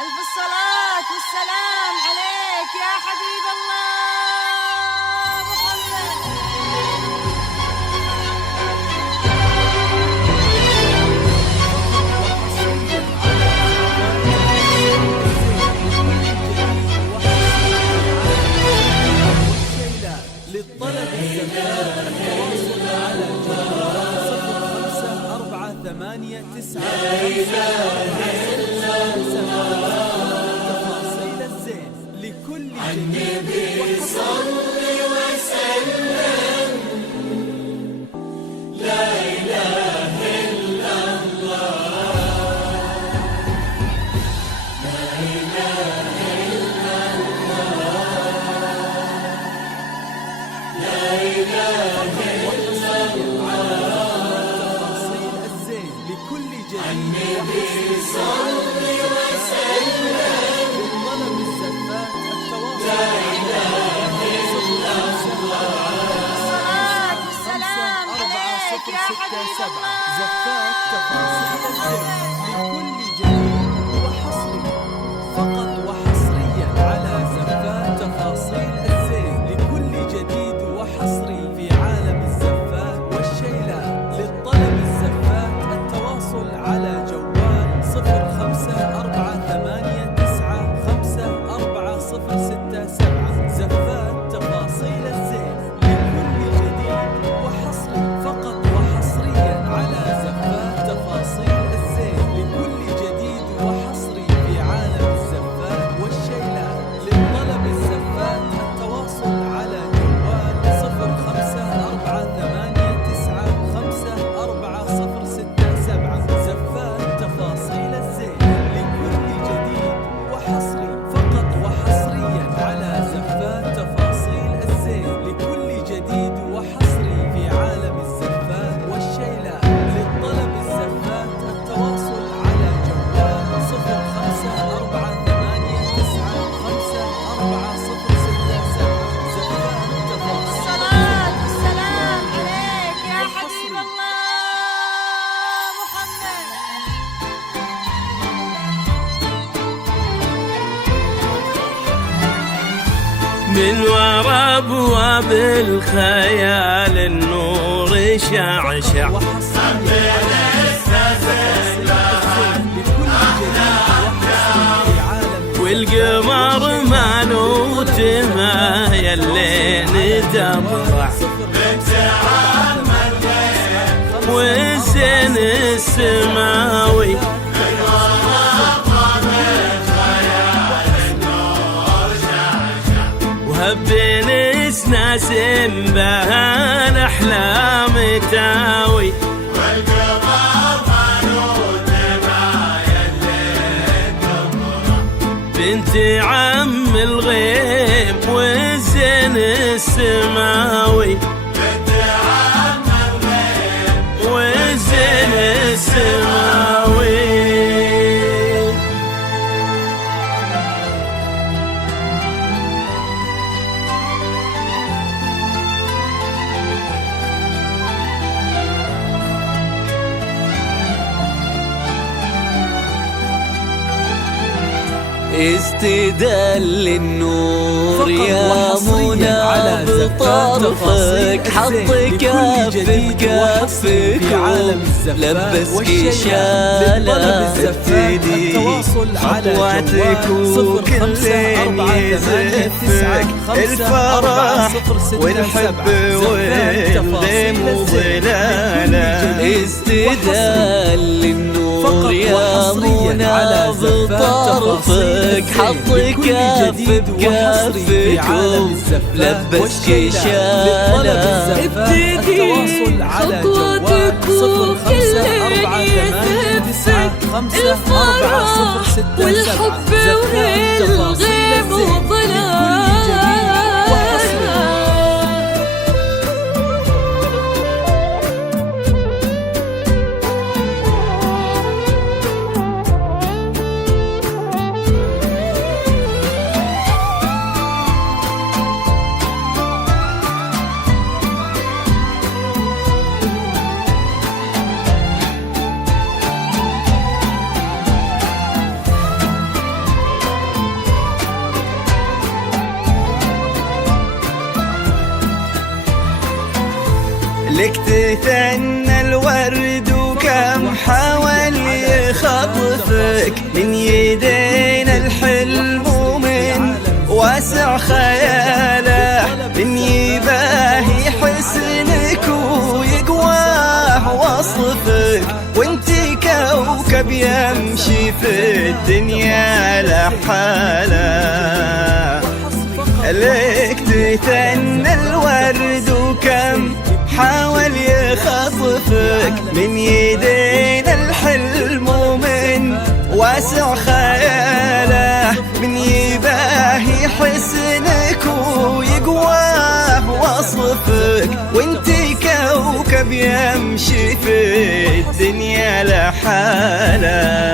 ألف الصلاة والسلام عليك يا حبيب الله محمد. للطلب الزفاف التواصل على جوال 054895 تفاصيل الزين لكل جديد. صل وسلم لا إله إلا الله، لا إله إلا الله، لا إله إلا الله. تفاصيل الزين لكل جديد. النبي صل وسلم للطلب الزفاف التواصل لا إله إلا الله. الصلاة والسلام عليك يا حبيب الله زفاف تفاصيل الزين لكل جديد وحصري، فقط وحصريا على زفاف تفاصيل الزين لكل جديد وحصري في عالم الزفات والشيلات. للطلب الزفات التواصل على جوال 0548954067. زفات تفاصيل الزين لكل جديد وحصري، فقط وحصريا على زفات تفاصيل الزين لكل جديد وحصري في عالم الزفات والشيلات. للطلب الزفات التواصل على جوال 0548954067. زفات تفاصيل الزين لكل جديد وحصري، فقط وحصريا على زفات تفاصيل الزين لكل جديد وحصري في عالم الزفات والشيلات. للطلب الزفات التواصل على جوال 0548954067. زفات تفاصيل الصلاة والسلام عليك يا حبيب الله محمد. من ورا ابواب الخيال النور شعشع، والقمر مالوت ما يلين تطلع، والزين السماوي وهبين اسناس بها الاحلام تاوي، والقمر مالوت ما يلين تطلع، بنت عم الغيب والزين السماوي، بنت عم الغيب والزين السماوي. استدل النور فقط يا وحصرياً على منى زفات بطرفك، تفاصيل حط الزين كف لكل جديد وحصري بكفك في عالم الزفات لبسك والشيلات. شالة للطلب الزفات التواصل على خطواتك جوال وكل يزفك الفرح والحب والغيم وظلاله. استدل النور يا منى بطرفك، حط كف بكفك لبسك شالة. ابتدي خطواتك وكل يثبت الفرح والحب والغيم وظلال. لك تثنى الورد وكم حاول يخطفك من يدينا الحلم ومن واسع خياله، من يباهي حسنك ويقواه وصفك، وانتي كوكب يمشي في الدنيا لحاله. لك تثنى الورد وكم حاول يخطفك من يدينا الحلم ومن واسع خياله، من يباهي حسنك ويقواه وصفك، وانتي كوكب يمشي في الدنيا لحاله.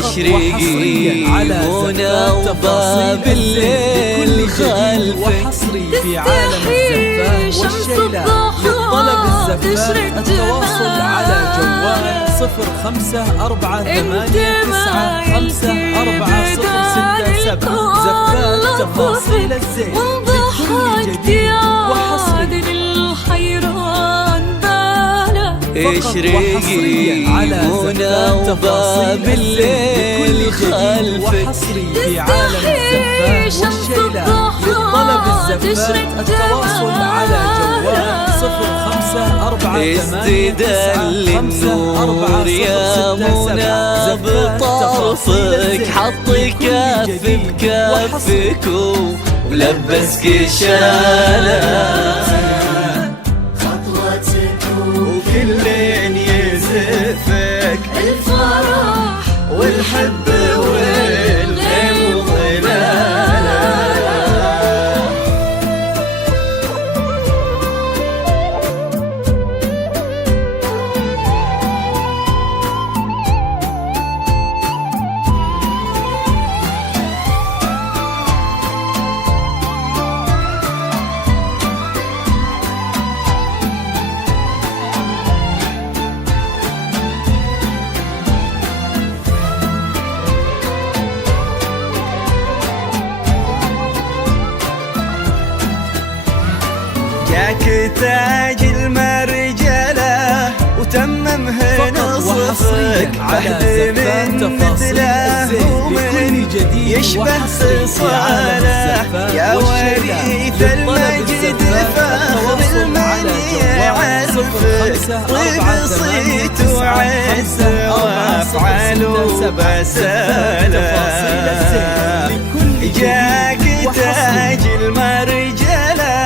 أشرقي منوبة بالليل خلفك، وحصري في عالم الزفات والشيلات. للطلب الزفات التواصل على جوال 0548954067. زفات تفاصيل الزين لكل جديد وحصري. اشرقي منوبة بالليل خلفك، وحصري في عالم الزفات والشيلات. للطلب الزفات التواصل على جوال استدل النور يا منى بطرفك، حط كف بكفك ولبسك شالة، وكلين يزفك الفرح والحب والغيم وظلاله. جاك تاج المرجله وتممه نصفك، عهد من مثله ومن يشبه خصاله، يا وريث المجد فخر المن يعرفك، طيب صيت وعز وافعال وبساله. جاك تاج المرجله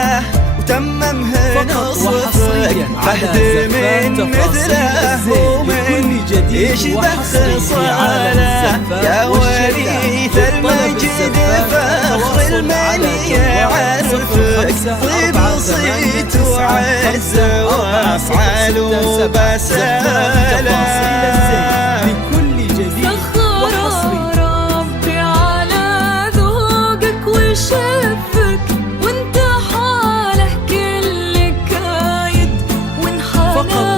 وتممه نصفك، عهد من مثله ومن يشبه خصاله، يا وريث المجد فخر المن يعرفك، طيب صيت وعز وافعال وبساله.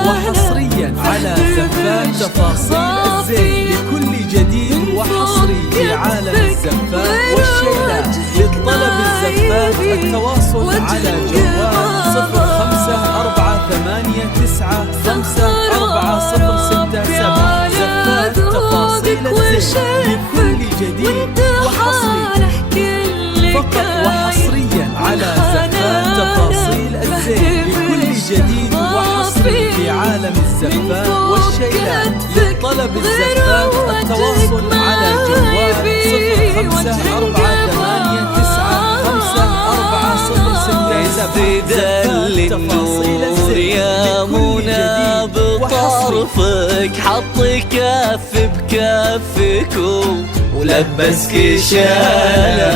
وحصريا على زفات تفاصيل الزين لكل جديد، وحصري في عالم الزفات والشيلات. للطلب الزفات التواصل على جوال 0548954067. زفات تفاصيل الزين لكل جديد وحصري، فقط وحصريا على زفات تفاصيل الزين لكل جديد وحصري في عالم الزفات والشيلات. للطلب الزفات التواصل على جوال 0548954067. استدل النور يا منى بطرفك، حط كف بكفك ولبسك شالة،